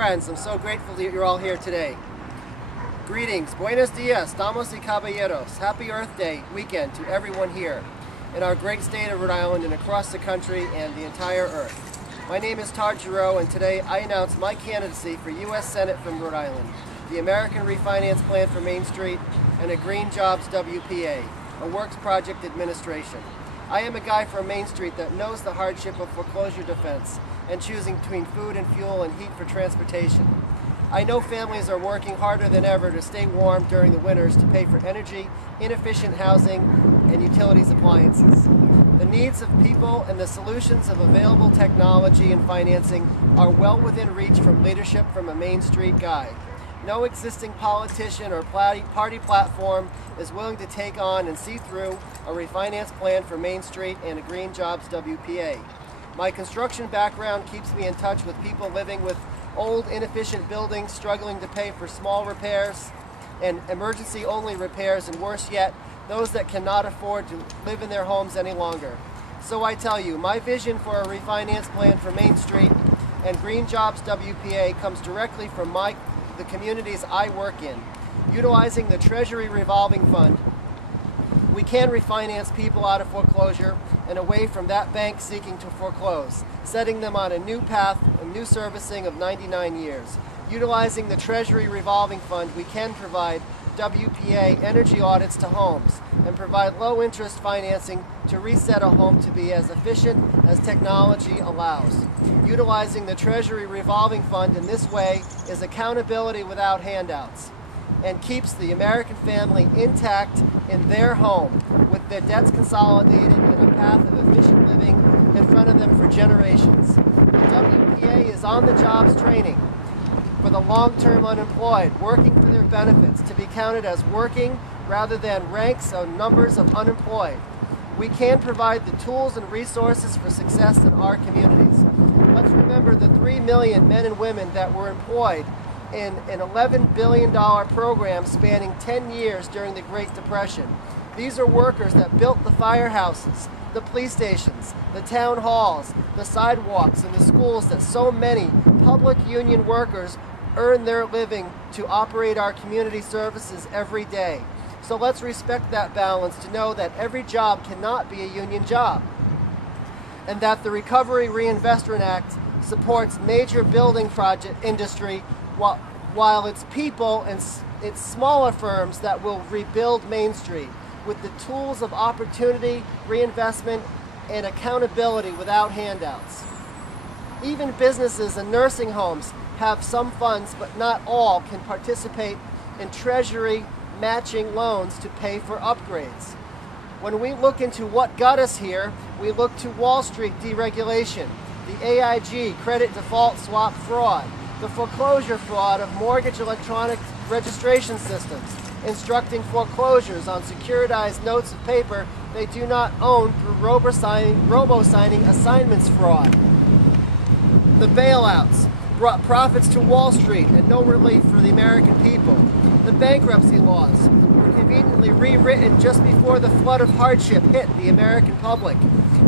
friends, I'm so grateful that you're all here today. Greetings, buenos dias, damas y caballeros. Happy Earth Day weekend to everyone here in our great state of Rhode Island and across the country and the entire Earth. My name is Todd Giroux, and today I announce my candidacy for U.S. Senate from Rhode Island, the American Refinance Plan for Main Street, and a Green Jobs WPA, a Works Project Administration. I am a guy from Main Street that knows the hardship of foreclosure defense and choosing between food and fuel and heat for transportation. I know families are working harder than ever to stay warm during the winters to pay for energy, inefficient housing, and utilities appliances. The needs of people and the solutions of available technology and financing are well within reach from leadership from a Main Street guy. No existing politician or party platform is willing to take on and see through a refinance plan for Main Street and a Green Jobs WPA. My construction background keeps me in touch with people living with old, inefficient buildings, struggling to pay for small repairs and emergency-only repairs, and worse yet, those that cannot afford to live in their homes any longer. So I tell you, my vision for a refinance plan for Main Street and Green Jobs WPA comes directly from the communities I work in. Utilizing the Treasury Revolving Fund, we can refinance people out of foreclosure and away from that bank seeking to foreclose, setting them on a new path, a new servicing of 99 years. Utilizing the Treasury Revolving Fund, we can provide WPA energy audits to homes and provide low-interest financing to reset a home to be as efficient as technology allows. Utilizing the Treasury Revolving Fund in this way is accountability without handouts and keeps the American family intact in their home with their debts consolidated and a path of efficient living in front of them for generations. The WPA is on-the-jobs training for the long-term unemployed, working for their benefits to be counted as working rather than ranks or numbers of unemployed. We can provide the tools and resources for success in our communities. Let's remember the 3 million men and women that were employed in an $11 billion program spanning 10 years during the Great Depression. These are workers that built the firehouses, the police stations, the town halls, the sidewalks, and the schools that so many public union workers earn their living to operate our community services every day. So let's respect that balance to know that every job cannot be a union job, and that the Recovery Reinvestment Act supports major building project industry while it's people and it's smaller firms that will rebuild Main Street with the tools of opportunity, reinvestment, and accountability without handouts. Even businesses and nursing homes have some funds, but not all can participate in Treasury matching loans to pay for upgrades. When we look into what got us here, we look to Wall Street deregulation, the AIG credit default swap fraud, the foreclosure fraud of mortgage electronic registration systems, instructing foreclosures on securitized notes of paper they do not own through robo-signing assignments fraud. The bailouts brought profits to Wall Street and no relief for the American people. The bankruptcy laws were conveniently rewritten just before the flood of hardship hit the American public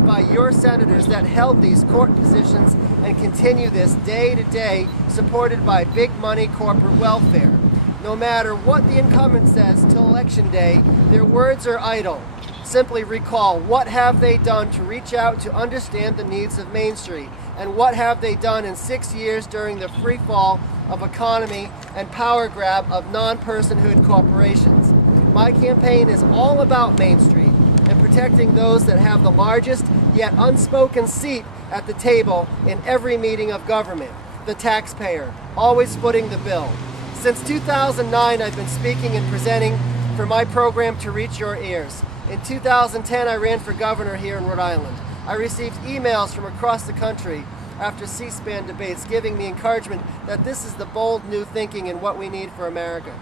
by your senators that held these court positions and continue this day to day, supported by big money corporate welfare. No matter what the incumbent says till election day, their words are idle. Simply recall, what have they done to reach out to understand the needs of Main Street? And what have they done in 6 years during the free fall of economy and power grab of non-personhood corporations? My campaign is all about Main Street and protecting those that have the largest yet unspoken seat at the table in every meeting of government, the taxpayer, always footing the bill. Since 2009, I've been speaking and presenting for my program to reach your ears. In 2010, I ran for governor here in Rhode Island. I received emails from across the country after C-SPAN debates giving me encouragement that this is the bold new thinking and what we need for America.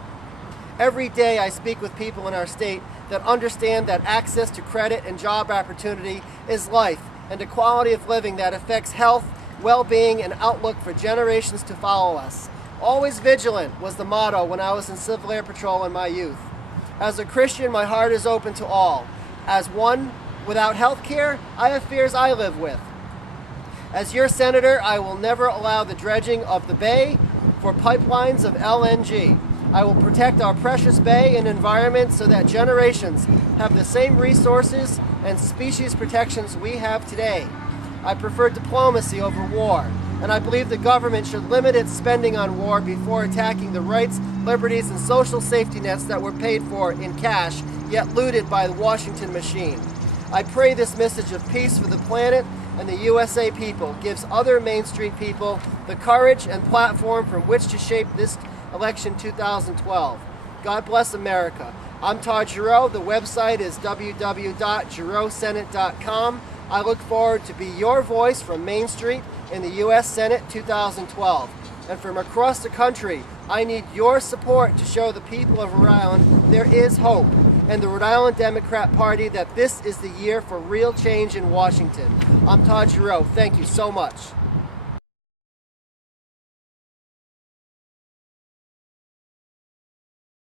Every day I speak with people in our state that understand that access to credit and job opportunity is life, and a quality of living that affects health, well-being, and outlook for generations to follow us. Always vigilant was the motto when I was in Civil Air Patrol in my youth. As a Christian, my heart is open to all. As one without health care, I have fears I live with. As your senator, I will never allow the dredging of the bay for pipelines of LNG. I will protect our precious bay and environment so that generations have the same resources and species protections we have today. I prefer diplomacy over war, and I believe the government should limit its spending on war before attacking the rights, liberties, and social safety nets that were paid for in cash, yet looted by the Washington machine. I pray this message of peace for the planet and the USA people gives other Main Street people the courage and platform from which to shape this election 2012. God bless America. I'm Todd Giroux. The website is www.girouxsenate.com. I look forward to be your voice from Main Street in the U.S. Senate 2012. And from across the country, I need your support to show the people of Rhode Island there is hope, and the Rhode Island Democrat Party that this is the year for real change in Washington. I'm Todd Giroux. Thank you so much.